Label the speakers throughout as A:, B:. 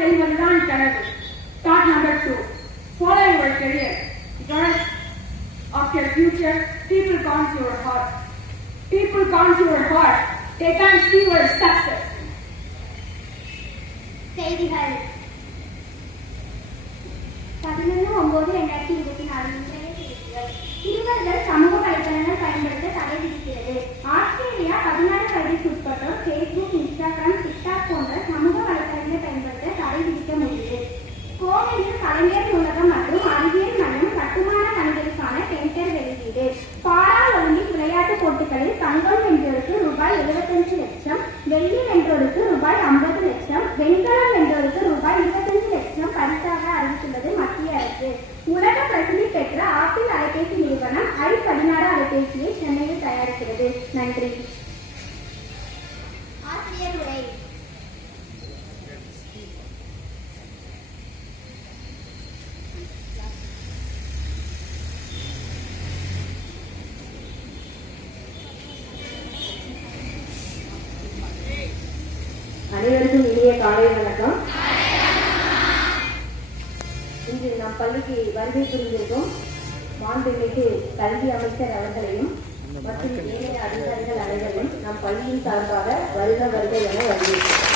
A: study was not in Canada. Thought number two, follow your career. Guard of your future, people count your heart. People count your heart. They can see your success.
B: செய்தி ஹரி பதினொன்று ஒன்பது ரெண்டாயிரத்தி இருபத்தி நாலு இன்றைய செய்திகள் இருவர்கள் சமூக வலைதளங்கள் பயன்படுத்த தடை விதிக்கிறது ஆஸ்திரேலியா பதினாறு வயதிற்கு உட்பட்டோர் ஃபேஸ்புக் கோவையில் கலைஞர் நூலகம் மற்றும் அறிவியல் மன்றம் கட்டுமான பணிகளுக்கான டெண்டர் வெளியீடு. பாரா ஒலிம்பிக் விளையாட்டுப் போட்டிகளில் தங்கம் வென்றோருக்கு ரூபாய் எழுபத்தஞ்சு லட்சம் வெள்ளி வென்றோருக்கு ரூபாய் ஐம்பது லட்சம் வெண்கலம் வென்றோருக்கு ரூபாய் இருபத்தஞ்சு லட்சம் பரிசாக அறிவித்துள்ளது மத்திய அரசு. உலக பிரசித்தி பெற்ற ஆப்பிள் அலைபேசி நிறுவனம் ஐ பதினாறு அலைபேசியை சென்னையில் தயாரிக்கிறது. நன்றி.
C: அனைவருக்கும் இனிய காலை வணக்கம். இன்று நம் பள்ளிக்கு வருகை புரிந்திருக்கும் மாண்புமிகு கல்வி அமைச்சர் அவர்களையும் மற்றும் ஏனைய அதிகாரிகள் அனைவரையும் நம் பள்ளியின் சார்பாக வருக வருக என
B: வருகிறோம்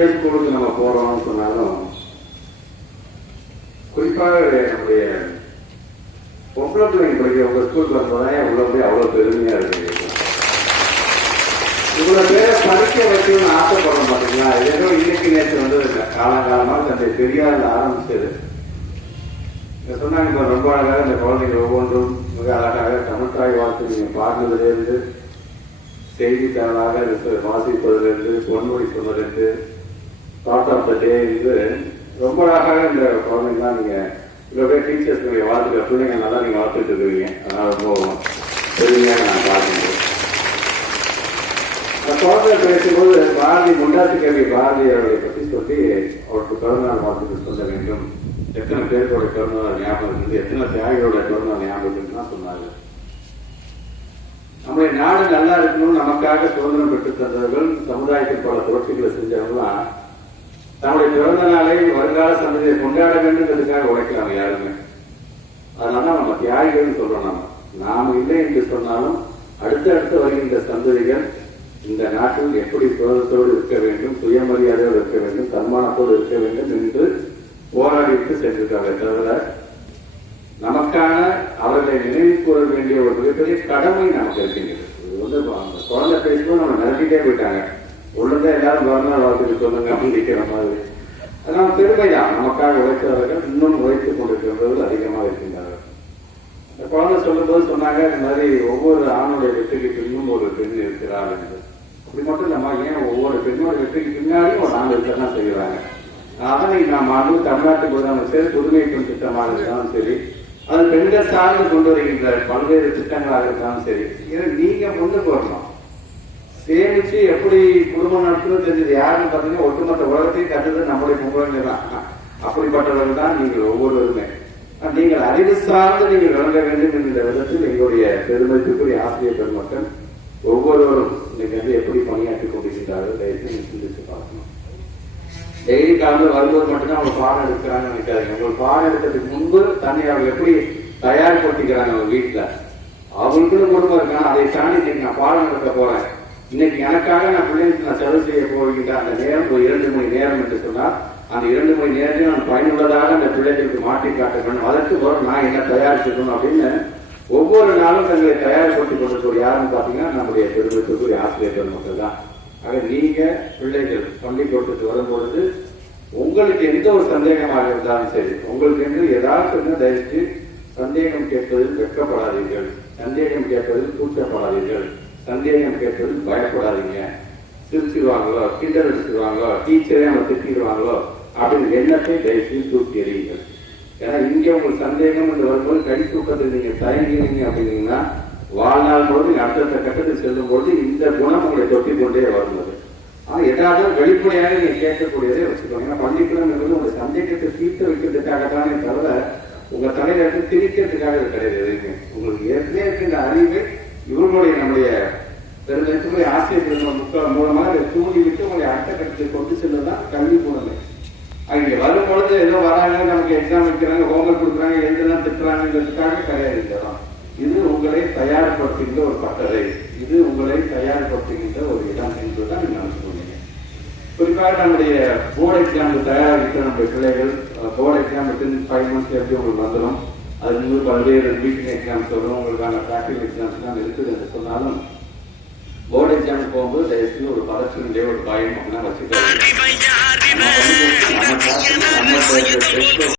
D: எத்தனையோ ஸ்கூலுக்கு நம்ம போறோம்னு சொன்னாலும் குறிப்பாக நம்முடைய பொம்பளை பிள்ளைங்க படிக்கிற உங்க ஸ்கூலுக்கு வந்தோடனே உள்ள போய் அவ்வளவு பெருமையா இருக்கு? இவ்வளவு பேரை படிக்க வைக்கணும்னு ஆசைப்படுற மாட்டீங்களா ஏதோ இன்னைக்கு நேற்று வந்து காலகாலமா தன்னை பெரியார் ஆரம்பிச்சது. சொன்னாங்க ரொம்ப அழகாக இந்த குழந்தைகள் ஒவ்வொன்றும் மிக அழகாக தமிழ்தாய் வாழ்த்து நீங்க பாடுனதிலிருந்து செய்தித்தாளாக வாசிப்பதிலிருந்து பொன்மொழி சொன்னதிலிருந்து தாட் ஆஃப் டே ரொம்ப அழகாக இந்த குழந்தைங்களாம் நீங்க இவ்வளோ பேர் டீச்சர்ஸ் வாழ்த்துக்க வாழ்த்துக்கிற பிள்ளைங்க நல்லா நீங்க வளர்த்துட்டு இருக்கீங்க அதனால ரொம்ப பெருமையாக நான் பார்க்குறேன் நான் குழந்தை பேசும்போது பாரதி முண்டாசி கவி பாரதி அவர்களை பற்றி சொல்லி அவருக்கு பிறந்தநாள் வாழ்த்துக்கள் சொல்ல வேண்டும். எத்தனை பேரோட பிறந்தநாள் ஞாபகம் இருக்குது? எத்தனை தியாகிகளோட பிறந்தநாள் ஞாபகம் இருக்குன்னா சொன்னாங்க நம்முடைய நாடு நல்லா இருக்கணும்னு நமக்காக சுதந்திரம் பெற்று தந்தவர்கள் சமுதாயத்தில் பல புரட்சிகளை செஞ்சவங்களாம் நம்முடைய பிறந்த நாளை வருங்கால சந்ததியை கொண்டாட வேண்டும் என்றதுக்காக உழைக்கிறாங்க யாருமே. அதனால நம்ம தியாகிகள்னு சொல்றோம் நாம நாம் இல்லை என்று சொன்னாலும் அடுத்தடுத்து வருகின்ற சந்ததிகள் இந்த நாட்டில் எப்படி சுதந்திரத்தோடு இருக்க வேண்டும் சுயமரியாதையோடு இருக்க வேண்டும் தன்மானத்தோடு இருக்க வேண்டும் என்று போராடிட்டு சென்றிருக்காங்க தவிர நமக்கான அவர்களை நினைவு கூற வேண்டிய ஒரு மிகப்பெரிய கடமை நமக்கு இருக்கின்றது. இது வந்து குழந்தை பேசும்போது நம்ம நிரம்பிட்டே போயிட்டாங்க. உள்ளதான் எல்லாரும் பிறந்தநாள் வாழ்த்துட்டு சொல்லுங்க அப்படிங்கிற மாதிரி. அதனால பெருமையா நமக்காக உழைத்தவர்கள் இன்னும் உழைத்துக் கொண்டிருக்கின்றது அதிகமாக இருக்கின்றார்கள். இந்த குழந்தை சொல்லும்போது சொன்னாங்க இந்த மாதிரி ஒவ்வொரு ஆணுடைய வெற்றிக்கு பின்னும் ஒரு பெண் இருக்கிறாள் என்று. அப்படி மட்டும் இல்லாம ஏன் ஒவ்வொரு பெண்ணோட வெற்றிக்கு பின்னாடியும் ஒரு ஆண் இருக்கதான் செய்கிறாங்க? அதனை நாம் ஆண்டு தமிழ்நாட்டு முதலமைச்சர் சரி புதுமைக்கும் திட்டமாக இருந்தாலும் சரி. அது பெண்கள் சார்ந்து கொண்டு வருகின்ற பல்வேறு திட்டங்களாக இருந்தாலும் சரி. இதை நீங்க முன்னுக்கு வரணும். சேமிச்சு எப்படி குடும்பம் நடத்தணும் தெரிஞ்சது யாருன்னு பாத்தீங்கன்னா ஒட்டுமொத்த உலகத்தையும் கட்டுறது நம்முடைய பொங்கலுங்க தான். அப்படிப்பட்டவர்கள் தான் நீங்கள் ஒவ்வொருவருமே. நீங்கள் அறிவு சார்ந்து நீங்கள் விளங்க வேண்டும் என்கிற விதத்தில் எங்களுடைய பெருமைக்குரிய ஆசிரியர் பெருமக்கள் ஒவ்வொருவரும் இன்னைக்கு வந்து எப்படி பணியாற்றிக் கொண்டிருக்கிறார்கள் தயவுசெய்து சிந்திச்சு பார்க்கணும். டெய்லி காலையில் வரும்போது மட்டும்தான் அவங்க பாடம் எடுக்கிறாங்கன்னு நினைக்காதீங்க. உங்களுக்கு பாடம் எடுக்கிறதுக்கு முன்பு தன்னை அவங்க எப்படி தயார்படுத்திக்கிறாங்க அவங்க வீட்டுல. அவங்களுக்குன்னு குடும்பம் இருக்காங்க. அதை தாண்டி நான் பாடம் எடுக்க போறேன். இன்னைக்கு எனக்காக நான் பிள்ளைங்களுக்கு நான் செலவு செய்ய போகின்ற அந்த நேரம் ஒரு இரண்டு மணி நேரம் என்று சொன்னால் அந்த இரண்டு மணி நேரத்தையும் நான் பயனுள்ளதாக அந்த பிள்ளைகளுக்கு மாற்றி காட்ட அதற்கு பிறகு நான் என்ன தயாரிச்சுக்கணும் அப்படின்னு ஒவ்வொரு நாளும் தங்களை தயார்படுத்திக் கொண்டிருக்கிற யாருன்னு பார்த்தீங்கன்னா நம்முடைய பெருமைக்குரிய ஆசிரியர்கள் மக்கள் தான். ஆக நீங்க பிள்ளைகள் பள்ளிக்கூடத்துக்கு வரும்பொழுது உங்களுக்கு எந்த ஒரு சந்தேகமாக இருந்தாலும் சரி உங்களுக்கு என்று ஏதாவது ஒன்று தயவுச்சு சந்தேகம் கேட்பதில் வெட்கப்படாதீர்கள். சந்தேகம் கேட்பதில் கூச்சப்படாதீர்கள். சந்தேகம் கேட்பது பயப்படாதீங்க. திருத்திடுவாங்களோ கிண்டல் அடிச்சிடுவாங்களோ டீச்சரே அவங்க திட்டிடுவாங்களோ அப்படின்னு எண்ணத்தை தயவுசெய்து தூக்கி எறியுங்கள். ஏன்னா இங்கே உங்கள் சந்தேகம் என்று வரும்போது கடி தூக்கத்தில் நீங்கள் தயங்கினீங்க அப்படின்னா வாழ்நாள் போது அடுத்தடுத்த கட்டத்தில் செல்லும் செல்லும்போது இந்த குணம் உங்களை தொட்டி கொண்டே வரும்போது. ஆனால் எதாவது வெளிப்படையாக நீங்கள் கேட்கக்கூடியதே வச்சுக்கோங்க. ஏன்னா பள்ளிக்கூடம் உங்கள் சந்தேகத்தை தீர்த்து வைக்கிறதுக்காகத்தானே தவிர உங்கள் தலையில இருந்து திணிக்கிறதுக்காக கிடையாது. உங்களுக்கு ஏற்கனவே இருக்கின்ற அறிவு இவர்களுடைய நம்முடைய பெருமைக்குரிய ஆசிரியர் பெருமை முக்கால் மூலமாக இதை தூண்டி விட்டு உங்களை அடுத்த கட்டத்தில் கொண்டு செல்வதுதான் கல்வி கூடமே அங்கே வரும் பொழுது ஏதோ வராங்க நமக்கு எக்ஸாம் வைக்கிறாங்க ஹோம்ஒர்க் கொடுக்குறாங்க எழுதலாம் திட்டுறாங்கிறதுக்காக கிடையாது இதெல்லாம் இது உங்களை தயார்படுத்துகின்ற ஒரு பட்டறை. இது உங்களை தயார்படுத்துகின்ற ஒரு இடம் என்றுதான் நீங்கள் சொன்னீங்க குறிப்பாக நம்முடைய போர்டு எக்ஸாமுக்கு தயாரித்த நம்முடைய பிள்ளைகள் board exam within five months எப்படி உங்களுக்கு வந்துடும்? அது வந்து பல்வேறு வீட்டிங் எக்ஸாம்ஸ் வரும். உங்களுக்கான ப்ராக்டிகல் எக்ஸாம்ஸ் எல்லாம் இருக்குது என்று சொன்னாலும் போர்டு எக்ஸாம் போகும்போது தயவுசெய்து ஒரு பதற்றங்களே ஒரு பயம் அப்படிலாம் வச்சுக்கிறாங்க